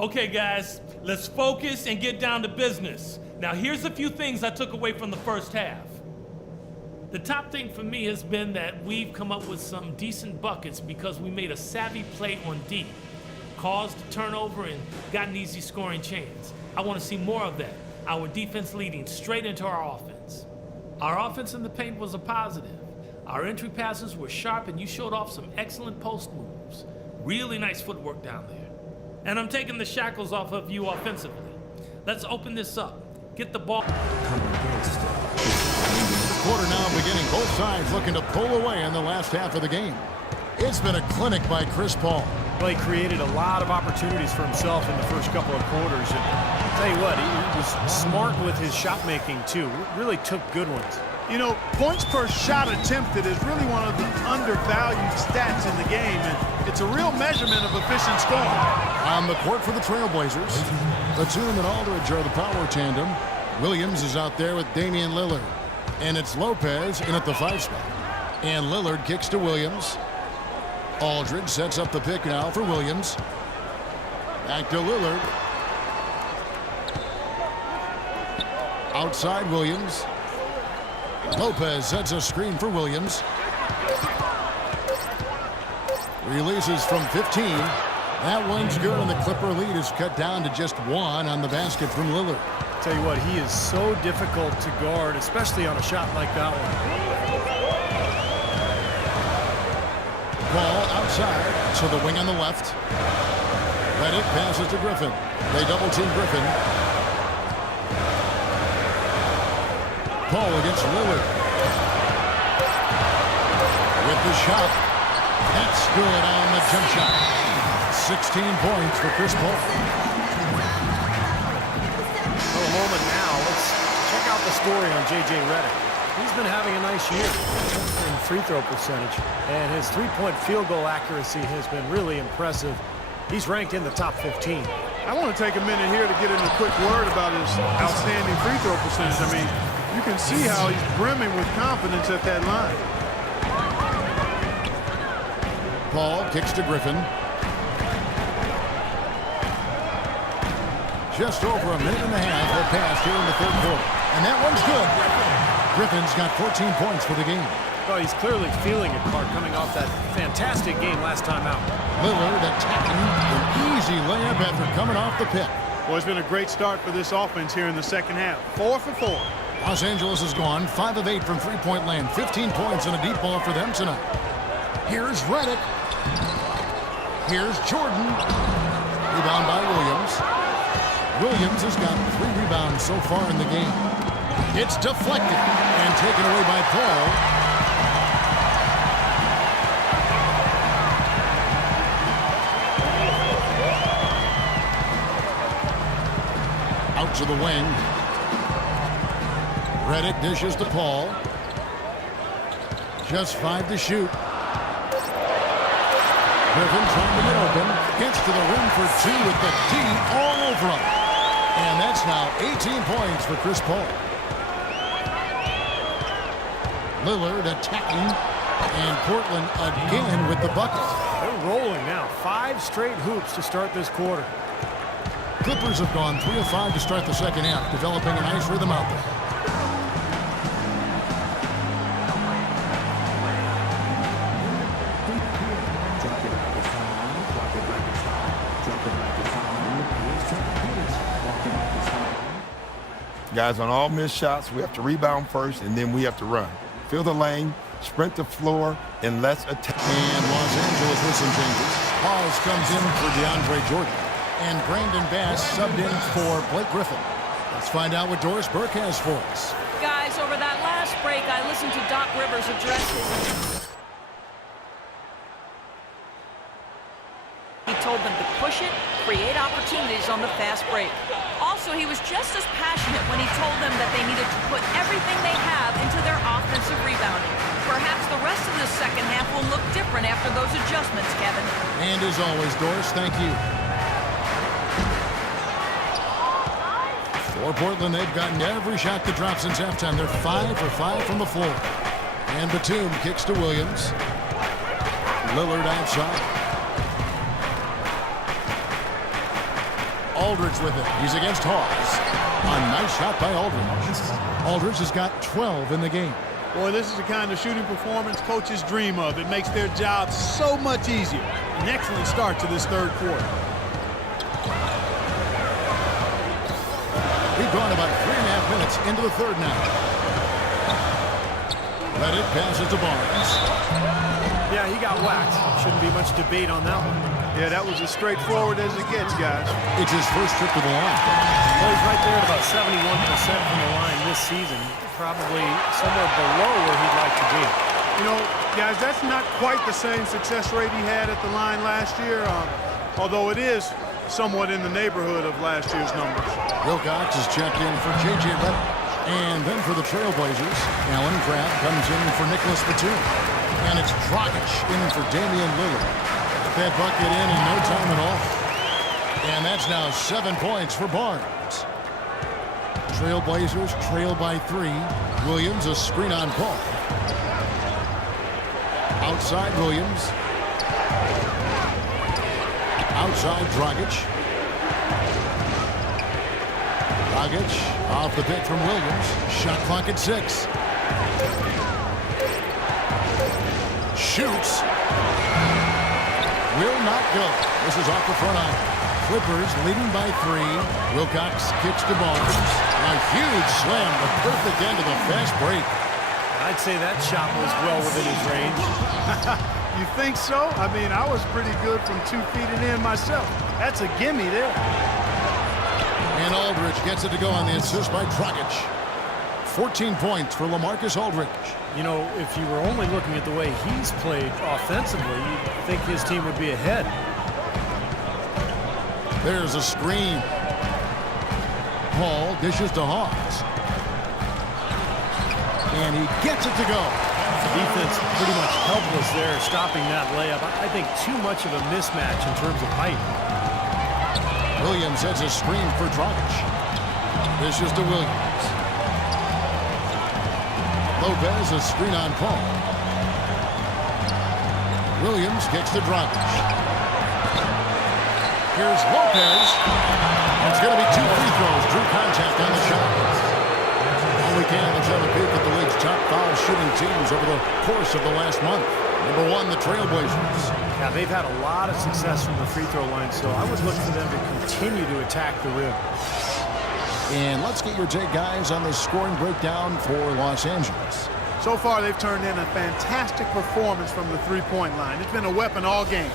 Okay, guys, let's focus and get down to business. Now, here's a few things I took away from the first half. The top thing for me has been that we've come up with some decent buckets because we made a savvy play on D, caused a turnover, and got an easy scoring chance. I want to see more of that. Our defense leading straight into our offense. Our offense in the paint was a positive. Our entry passes were sharp, and you showed off some excellent post moves. Really nice footwork down there. And I'm taking the shackles off of you offensively. Let's open this up. Get the ball. Quarter now beginning. Both sides looking to pull away in the last half of the game. It's been a clinic by Chris Paul. Well, he created a lot of opportunities for himself in the first couple of quarters. And I'll tell you what, he was smart with his shot making too. Really took good ones. You know, points per shot attempted is really one of the undervalued stats in the game, and it's a real measurement of efficient scoring. On the court for the Trailblazers, Batum and Aldridge are the power tandem. Williams is out there with Damian Lillard. And it's Lopez in at the 5 spot. And Lillard kicks to Williams. Aldridge sets up the pick now for Williams. Back to Lillard. Outside Williams. Lopez sets a screen for Williams. Releases from 15. That one's good, and the Clipper lead is cut down to just 1 on the basket from Lillard. Tell you what, he is so difficult to guard, especially on a shot like that one. Ball outside to the wing on the left. Redick passes to Griffin. They double team Griffin. Paul against Lillard. With the shot. That's good on the jump shot. 16 points for Chris Paul. For a moment now, let's check out the story on J.J. Redick. He's been having a nice year in free throw percentage, and his three-point field goal accuracy has been really impressive. He's ranked in the top 15. I want to take a minute here to get in a quick word about his outstanding free throw percentage. I mean, you can see how he's brimming with confidence at that line. Paul kicks to Griffin. Just over a minute and a half have passed here in the third quarter. And that one's good. Griffin's got 14 points for the game. Well, he's clearly feeling it, Clark, coming off that fantastic game last time out. Lillard attacking an easy layup after coming off the pick. Well, it's been a great start for this offense here in the second half. 4 for 4. Los Angeles has gone 5 of 8 from three-point land. 15 points and a deep ball for them tonight. Here's Redick. Here's Jordan. Rebound by Williams. Williams has got 3 rebounds so far in the game. It's deflected and taken away by Paul. Out to the wing. Redick dishes to Paul. Just 5 to shoot. Griffin trying to get open. Gets to the rim for 2 with the D all over him. And that's now 18 points for Chris Paul. Lillard attacking. And Portland again with the bucket. They're rolling now. 5 straight hoops to start this quarter. Clippers have gone 3 of 5 to start the second half, developing a nice rhythm out there. Guys, on all missed shots, we have to rebound first, and then we have to run. Fill the lane, sprint the floor, and let's attack. And Los Angeles with some changes. Pause comes in for DeAndre Jordan. And Brandon Bass subbed in for Blake Griffin. Let's find out what Doris Burke has for us. Guys, over that last break, I listened to Doc Rivers address his... He told them to push it, create opportunities on the fast break. Also, he was just as passionate when he told them that they needed to put everything they have into their offensive rebounding. Perhaps the rest of the second half will look different after those adjustments, Kevin. And as always, Doris, thank you. For Portland, they've gotten every shot that dropped since halftime. They're 5 for 5 from the floor. And Batum kicks to Williams. Lillard outside. Aldridge with it. He's against Hawes. A nice shot by Aldridge. Aldridge has got 12 in the game. Boy, this is the kind of shooting performance coaches dream of. It makes their job so much easier. An excellent start to this third quarter. We've gone about 3.5 minutes into the third now. Reddick passes to Barnes. Yeah, he got whacked. Shouldn't be much debate on that one. Yeah, that was as straightforward as it gets, guys. It's his first trip to the line. Well, he's right there at about 71% from the line this season. Probably somewhere below where he'd like to be. You know, guys, that's not quite the same success rate he had at the line last year, although it is somewhat in the neighborhood of last year's numbers. Wilcox is checked in for J.J. Redick. And then for the Trailblazers, Alan Crabb comes in for Nicholas Batum. And it's Dragic in for Damian Lillard. That bucket in no time at all. And that's now 7 points for Barnes. Trailblazers trail by 3. Williams a screen on Paul. Outside Williams. Outside Dragic. Dragic off the pick from Williams. Shot clock at 6. Shoots. Will not go. This is off the front iron. Clippers leading by 3. Wilcox kicks to Barnes. A huge slam, the perfect end of the fast break. I'd say that shot was well within his range. You think so? I mean, I was pretty good from 2 feet and in myself. That's a gimme there. And Aldridge gets it to go on the assist by Dragic. 14 points for LaMarcus Aldridge. You know, if you were only looking at the way he's played offensively, you'd think his team would be ahead. There's a screen. Paul dishes to Hawes. And he gets it to go. The defense pretty much helpless there, stopping that layup. I think too much of a mismatch in terms of height. Williams sets a screen for Dragic. Dishes to Williams. Lopez a screen on Paul. Williams kicks to Dragic. Here's Lopez. It's going to be 2 free throws. Drew contact on the shot. All we can, let's have a peek at the league's top 5 shooting teams over the course of the last month. Number 1, the Trailblazers. Yeah, they've had a lot of success from the free throw line, so I would look for them to continue to attack the rim. And let's get your take, guys, on the scoring breakdown for Los Angeles. So far, they've turned in a fantastic performance from the three-point line. It's been a weapon all game.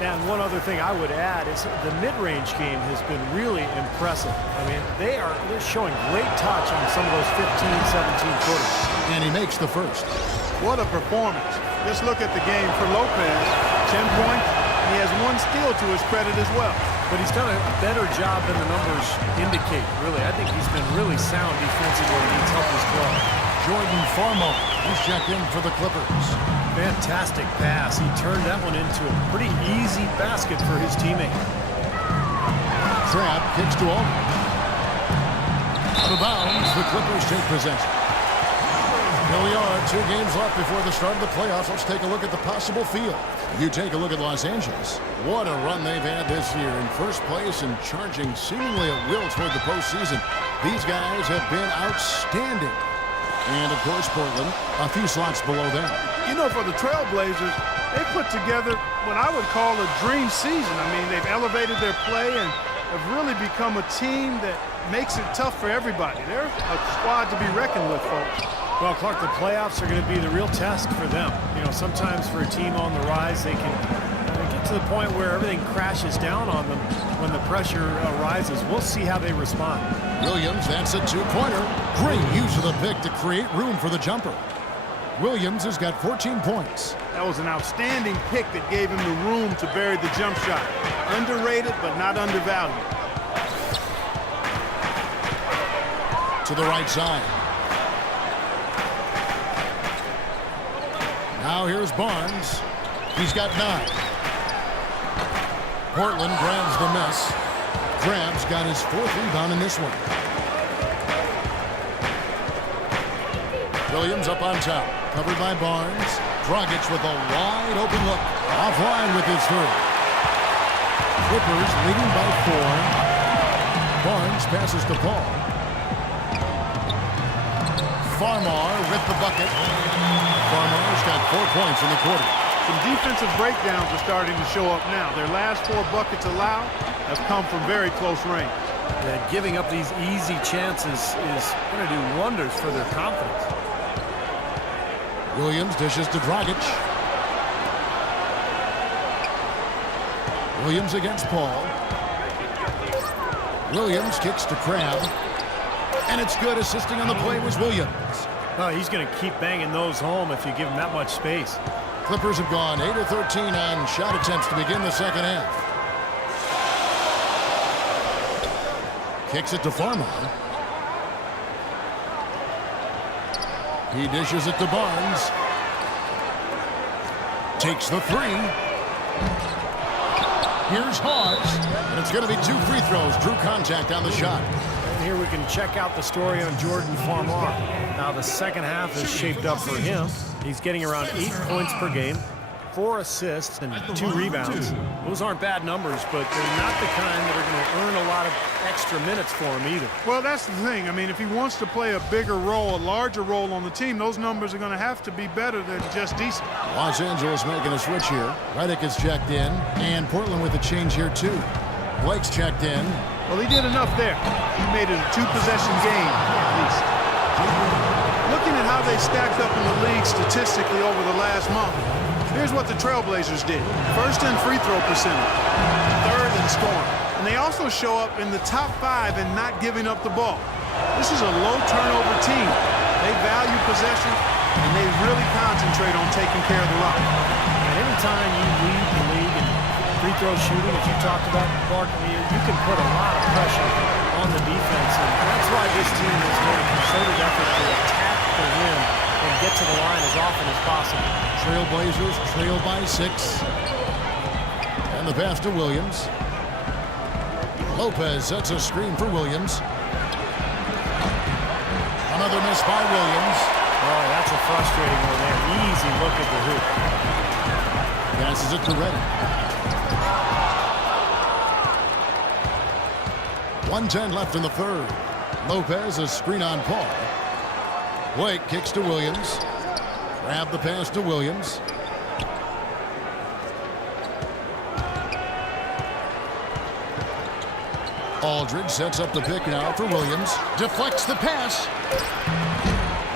And one other thing I would add is the mid-range game has been really impressive. I mean, they're showing great touch on some of those 15, 17-footers. And he makes the first. What a performance. Just look at the game for Lopez. 10 points. He has 1 steal to his credit as well. But he's done a better job than the numbers indicate, really. I think he's been really sound defensively and he's helped his club. Jordan Farmo, he's checked in for the Clippers. Fantastic pass. He turned that one into a pretty easy basket for his teammate. Crabb kicks to Aldridge. Out of bounds, the Clippers take possession. Here we are, 2 games left before the start of the playoffs. Let's take a look at the possible field. You take a look at Los Angeles. What a run they've had this year. In first place and charging seemingly at will toward the postseason. These guys have been outstanding. And, of course, Portland, a few slots below them. You know, for the Trailblazers, they put together what I would call a dream season. I mean, they've elevated their play and have really become a team that makes it tough for everybody. They're a squad to be reckoned with, folks. Well, Clark, the playoffs are going to be the real test for them. You know, sometimes for a team on the rise, they can get to the point where everything crashes down on them when the pressure arises. We'll see how they respond. Williams, that's a 2-pointer. Great use of the pick to create room for the jumper. Williams has got 14 points. That was an outstanding pick that gave him the room to bury the jump shot. Underrated, but not undervalued. To the right side. Now here's Barnes. He's got 9. Portland grabs the miss. Crabb's got his 4th rebound in this one. Williams up on top. Covered by Barnes. Dragic with a wide open look. Offline with his 3rd. Clippers leading by 4. Barnes passes to Paul. Farmar with the bucket. Farmar's got 4 points in the quarter. Some defensive breakdowns are starting to show up now. Their last 4 buckets allowed have come from very close range. Yeah, giving up these easy chances is going to do wonders for their confidence. Williams dishes to Dragic. Williams against Paul. Williams kicks to Crabbe. And it's good. Assisting on the play was Williams. Oh, he's going to keep banging those home if you give him that much space. Clippers have gone 8 of 13 on shot attempts to begin the second half. Kicks it to Farmar. He dishes it to Barnes. Takes the 3. Here's Hawes. And it's going to be 2 free throws. Drew contact on the shot. And here we can check out the story on Jordan Farmar. Now the second half is shaped up for him. He's getting around 8 points per game, 4 assists, and 2 rebounds. Those aren't bad numbers, but they're not the kind that are going to earn a lot of extra minutes for him either. Well, that's the thing. I mean, if he wants to play a bigger role, a larger role on the team, those numbers are going to have to be better than just decent. Los Angeles making a switch here. Redick is checked in, and Portland with a change here too. Blake's checked in. Well, he did enough there. He made it a 2-possession game, at least. Looking at how they stacked up in the league statistically over the last month, here's what the Trailblazers did. First in free throw percentage, third in scoring. And they also show up in the top 5 in not giving up the ball. This is a low turnover team. They value possession, and they really concentrate on taking care of the rock. And anytime you lead the league in free throw shooting, as you talked about, Clark, you can put a lot of pressure on the defense. And that's why this team has made a concerted effort to attack the rim and get to the line as often as possible. Trailblazers trail by 6. And the pass to Williams. Lopez sets a screen for Williams. Another miss by Williams. Oh, that's a frustrating one there. Easy look at the hoop. Passes it to Redick. 1:10 left in the third. Lopez a screen on Paul. Blake kicks to Williams. Grab the pass to Williams. Aldridge sets up the pick now for Williams. Deflects the pass.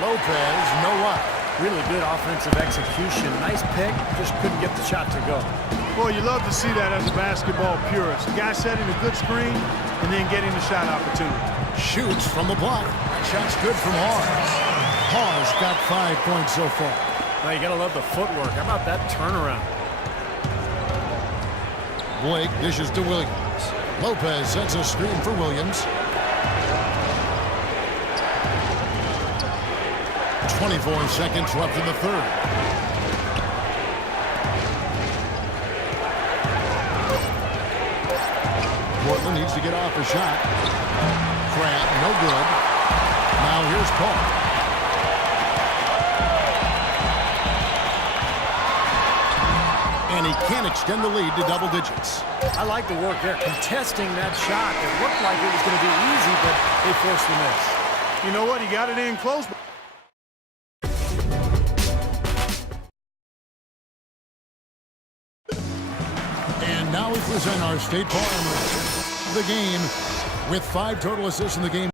Lopez, no luck. Really good offensive execution. Nice pick, just couldn't get the shot to go. Boy, you love to see that as a basketball purist. A guy setting a good screen and then getting the shot opportunity. Shoots from the block. Shot's good from Hawes. Hawes got 5 points so far. Now you gotta love the footwork. How about that turnaround? Blake dishes to Williams. Lopez sets a screen for Williams. 24 seconds left in the third. Portland needs to get off a shot. Crabbe, no good. Now here's Paul. And he can't extend the lead to double digits. I like the work there, contesting that shot. It looked like it was going to be easy, but they forced the miss. You know what? He got it in close. And now we present our State Farm, the game with 5 total assists in the game.